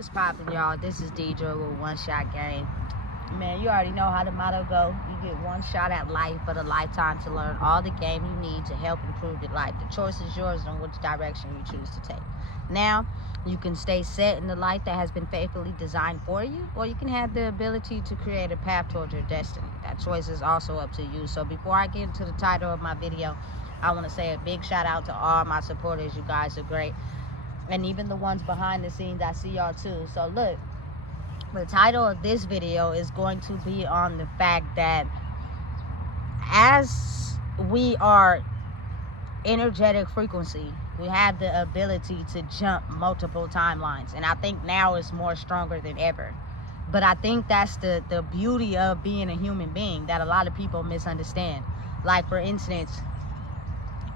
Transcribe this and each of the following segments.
What's poppin', y'all? This is Deidre with One Shot Game. Man, you already know how the motto go. You get one shot at life, but a lifetime to learn all the game you need to help improve your life. The choice is yours on which direction you choose to take. Now, you can stay set in the life that has been faithfully designed for you, or you can have the ability to create a path towards your destiny. That choice is also up to you. So before I get into the title of my video, I want to say a big shout out to all my supporters. You guys are great. And even the ones behind the scenes, I see y'all too. So look, the title of this video is going to be on the fact that as we are energetic frequency, we have the ability to jump multiple timelines. And I think now is more stronger than ever. But I think that's the beauty of being a human being that a lot of people misunderstand. Like, for instance,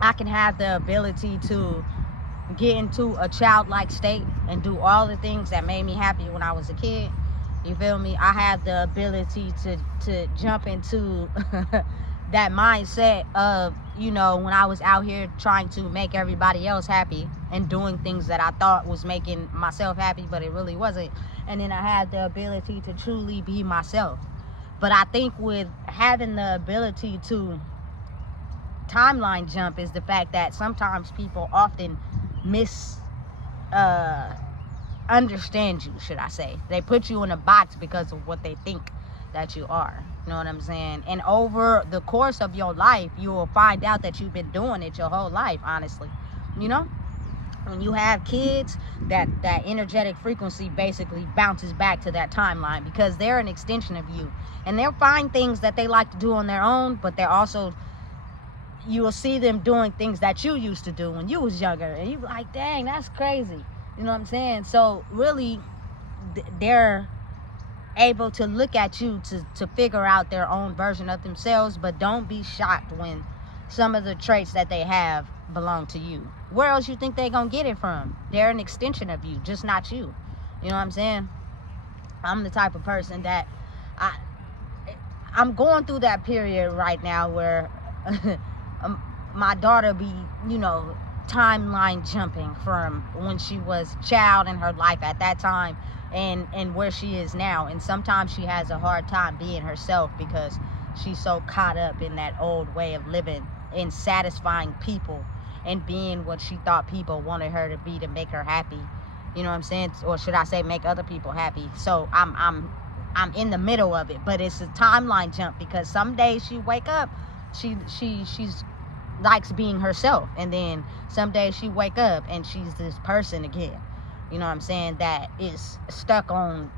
I can have the ability to get into a childlike state and do all the things that made me happy when I was a kid. You feel me? I have the ability to jump into that mindset of, you know, when I was out here trying to make everybody else happy and doing things that I thought was making myself happy, but it really wasn't. And then I had the ability to truly be myself. But I think with having the ability to timeline jump is the fact that sometimes people often understand you, should I say. They put you in a box because of what they think that you are. You know what I'm saying? And over the course of your life, you will find out that you've been doing it your whole life, honestly. You know? When you have kids, that energetic frequency basically bounces back to that timeline because they're an extension of you. And they'll find things that they like to do on their own, but they're also, you will see them doing things that you used to do when you was younger, and you be like, dang, that's crazy. You know what I'm saying? So really, they're able to look at you to figure out their own version of themselves. But don't be shocked when some of the traits that they have belong to you. Where else you think they gonna get it from? They're an extension of you, just not you. You know what I'm saying? I'm the type of person that I'm going through that period right now where my daughter be, you know, timeline jumping from when she was a child in her life at that time and where she is now. And sometimes she has a hard time being herself because she's so caught up in that old way of living and satisfying people and being what she thought people wanted her to be to make her happy. You know what I'm saying? Or should I say make other people happy? So I'm in the middle of it, but it's a timeline jump because some days she wake up, she's likes being herself, and then some days she wake up and she's this person again. You know what I'm saying? That is stuck on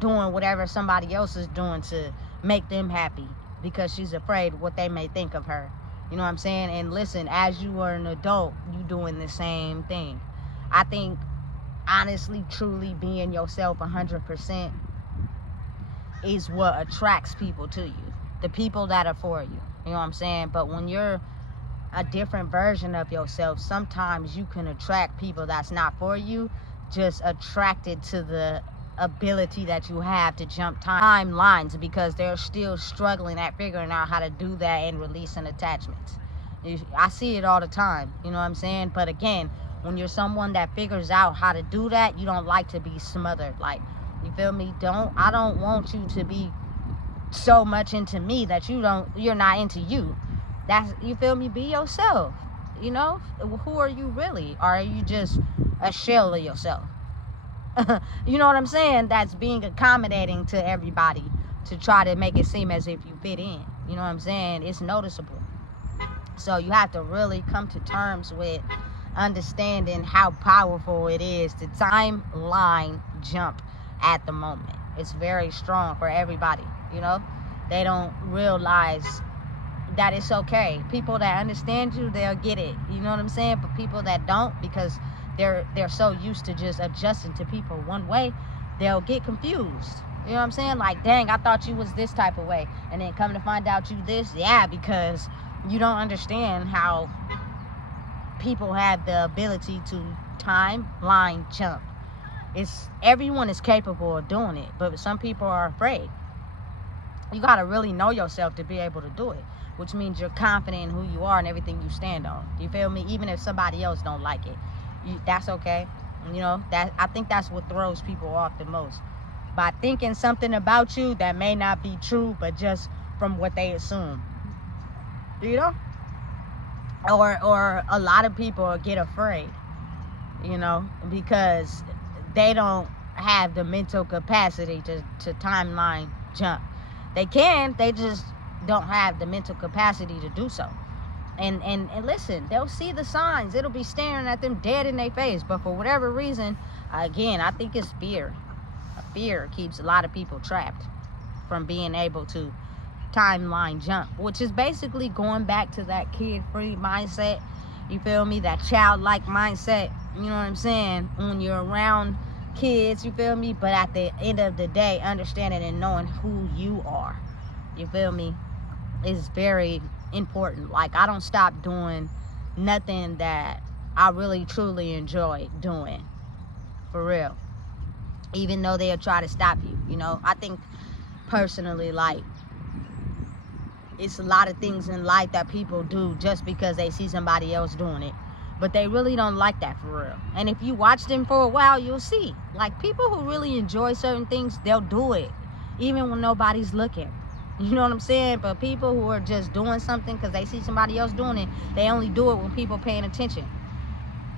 doing whatever somebody else is doing to make them happy because she's afraid what they may think of her. You know what I'm saying? And listen, as you are an adult, you doing the same thing. I think honestly, truly being yourself 100% is what attracts people to you. The people that are for you. You know what I'm saying? But when you're a different version of yourself, sometimes you can attract people that's not for you, just attracted to the ability that you have to jump timelines because they're still struggling at figuring out how to do that and releasing attachments. I see it all the time, you know what I'm saying? But again, when you're someone that figures out how to do that, you don't like to be smothered. Like, you feel me? I don't want you to be so much into me that you're not into you. That's, you feel me? Be yourself. You know, who are you really? Or are you just a shell of yourself? You know what I'm saying? That's being accommodating to everybody to try to make it seem as if you fit in. You know what I'm saying? It's noticeable. So you have to really come to terms with understanding how powerful it is to timeline jump at the moment. It's very strong for everybody. You know, they don't realize that it's okay. People that understand you, they'll get it. You know what I'm saying? But people that don't, because they're so used to just adjusting to people one way, they'll get confused. You know what I'm saying? Like, dang, I thought you was this type of way, and then come to find out you this. Yeah, because you don't understand how people have the ability to timeline jump. Everyone is capable of doing it, but some people are afraid. You got to really know yourself to be able to do it, which means you're confident in who you are and everything you stand on. You feel me? Even if somebody else don't like it, that's okay. You know, that I think that's what throws people off the most. By thinking something about you that may not be true, but just from what they assume. You know? Or a lot of people get afraid, you know, because they don't have the mental capacity to timeline jump. They can, they just don't have the mental capacity to do so. And listen, they'll see the signs. It'll be staring at them dead in their face. But for whatever reason, again, I think it's fear. Fear keeps a lot of people trapped from being able to timeline jump, which is basically going back to that kid-free mindset. You feel me? That childlike mindset. You know what I'm saying? When you're around kids, you feel me? But at the end of the day, understanding and knowing who you are. You feel me? Is very important. Like, I don't stop doing nothing that I really truly enjoy doing. For real. Even though they'll try to stop you. You know, I think personally, like, it's a lot of things in life that people do just because they see somebody else doing it. But they really don't like that for real. And if you watch them for a while, you'll see. Like, people who really enjoy certain things, they'll do it. Even when nobody's looking. You know what I'm saying? But people who are just doing something because they see somebody else doing it, they only do it when people paying attention.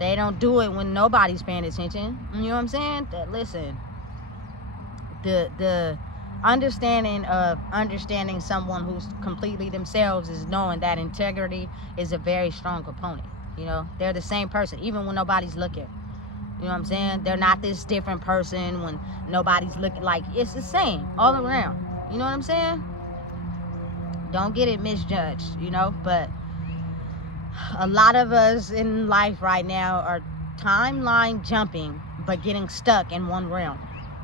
They don't do it when nobody's paying attention. You know what I'm saying? Listen, the understanding someone who's completely themselves is knowing that integrity is a very strong component. You know, they're the same person, even when nobody's looking. You know what I'm saying? They're not this different person when nobody's looking. Like, it's the same all around. You know what I'm saying? Don't get it misjudged, you know? But a lot of us in life right now are timeline jumping, but getting stuck in one realm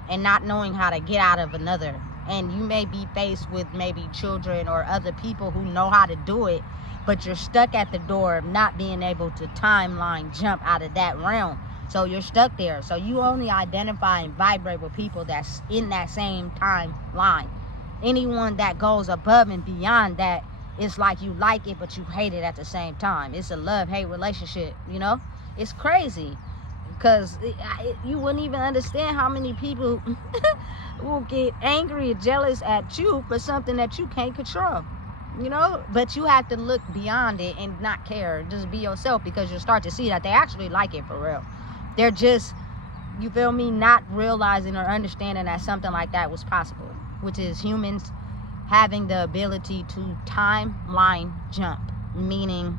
and not knowing how to get out of another. And you may be faced with maybe children or other people who know how to do it, but you're stuck at the door of not being able to timeline jump out of that realm. So you're stuck there. So you only identify and vibrate with people that's in that same timeline. Anyone that goes above and beyond that, it's like you like it, but you hate it at the same time. It's a love-hate relationship, you know? It's crazy. Because you wouldn't even understand how many people will get angry or jealous at you for something that you can't control. You know? But you have to look beyond it and not care. Just be yourself, because you'll start to see that they actually like it for real. They're just, you feel me, not realizing or understanding that something like that was possible. Which is humans having the ability to timeline jump. Meaning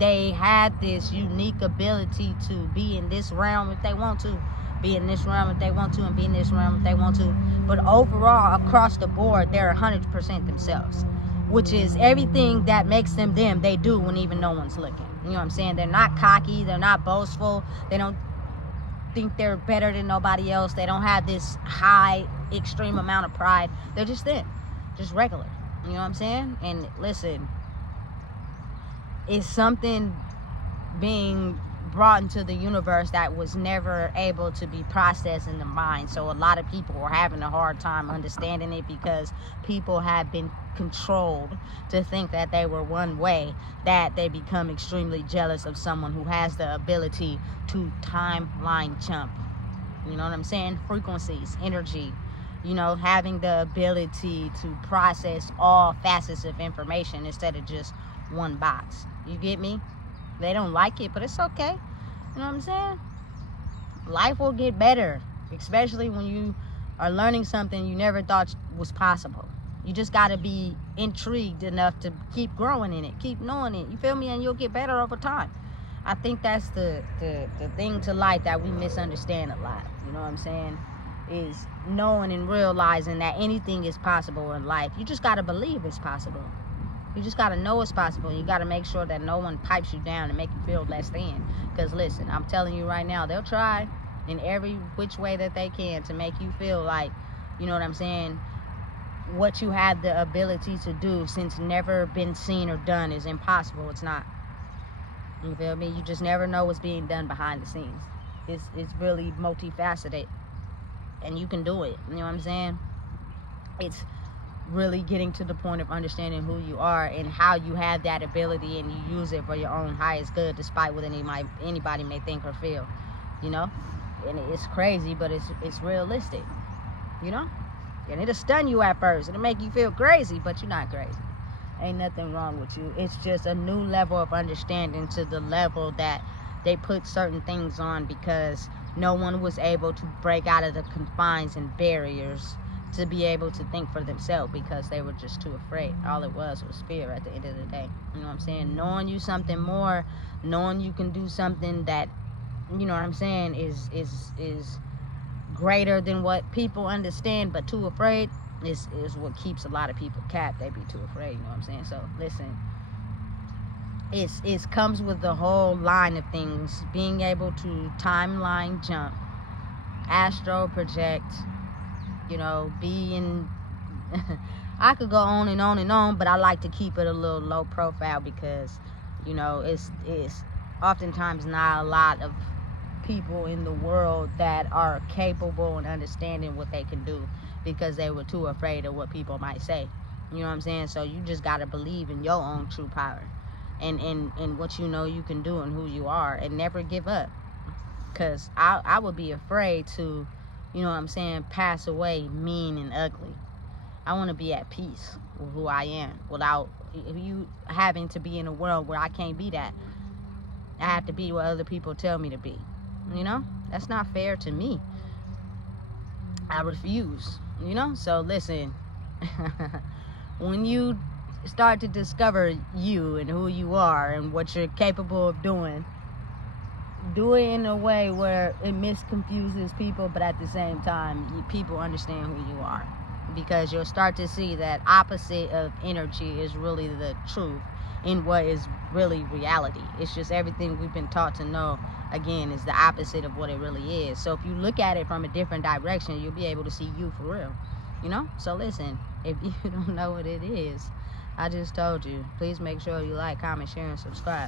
they had this unique ability to be in this realm if they want to, be in this realm if they want to, and be in this realm if they want to. But overall, across the board, they're 100% themselves, which is everything that makes them them, they do when even no one's looking. You know what I'm saying? They're not cocky, they're not boastful, they don't think they're better than nobody else, they don't have this high, extreme amount of pride. They're just them, just regular. You know what I'm saying? And listen, it's something being brought into the universe that was never able to be processed in the mind. So a lot of people are having a hard time understanding it, because people have been controlled to think that they were one way, that they become extremely jealous of someone who has the ability to timeline jump. You know what I'm saying? Frequencies, energy, you know, having the ability to process all facets of information instead of just one box. You get me? They don't like it, but it's okay. You know what I'm saying? Life will get better, especially when you are learning something you never thought was possible. You just got to be intrigued enough to keep growing in it, keep knowing it. You feel me? And you'll get better over time. I think that's the thing to life that we misunderstand a lot. You know what I'm saying? Is knowing and realizing that anything is possible in life. You just got to believe it's possible. You just got to know it's possible. You got to make sure that no one pipes you down and make you feel less than. Because listen, I'm telling you right now, they'll try in every which way that they can to make you feel like, you know what I'm saying, what you have the ability to do, since never been seen or done, is impossible. It's not. You feel me? You just never know what's being done behind the scenes. It's really multifaceted, and you can do it. You know what I'm saying? It's really getting to the point of understanding who you are and how you have that ability, and you use it for your own highest good, despite what anybody may think or feel. you know? And it's crazy, but it's realistic, you know? And it'll stun you at first. It'll make you feel crazy, but you're not crazy. Ain't nothing wrong with you. It's just a new level of understanding, to the level that they put certain things on because no one was able to break out of the confines and barriers to be able to think for themselves because they were just too afraid. All it was fear at the end of the day. You know what I'm saying? Knowing you something more, knowing you can do something that, you know what I'm saying, is greater than what people understand, but too afraid, is what keeps a lot of people capped. They be too afraid, you know what I'm saying? So listen, it comes with the whole line of things. Being able to timeline jump, astral project, you know, being I could go on and on and on, but I like to keep it a little low profile because, you know, it's oftentimes not a lot of people in the world that are capable and understanding what they can do because they were too afraid of what people might say. You know what I'm saying? So you just got to believe in your own true power and what you know you can do and who you are, and never give up. Because I would be afraid to, you know what I'm saying, pass away mean and ugly. I want to be at peace with who I am without you having to be in a world where I can't be that. I have to be what other people tell me to be. You know? That's not fair to me. I refuse. You know? So listen, when you start to discover you and who you are and what you're capable of doing, do it in a way where it misconfuses people, but at the same time, people understand who you are. Because you'll start to see that opposite of energy is really the truth in what is really reality. It's just everything we've been taught to know, again, is the opposite of what it really is. So if you look at it from a different direction, you'll be able to see you for real. You know? So listen, if you don't know what it is, I just told you. Please make sure you like, comment, share, and subscribe.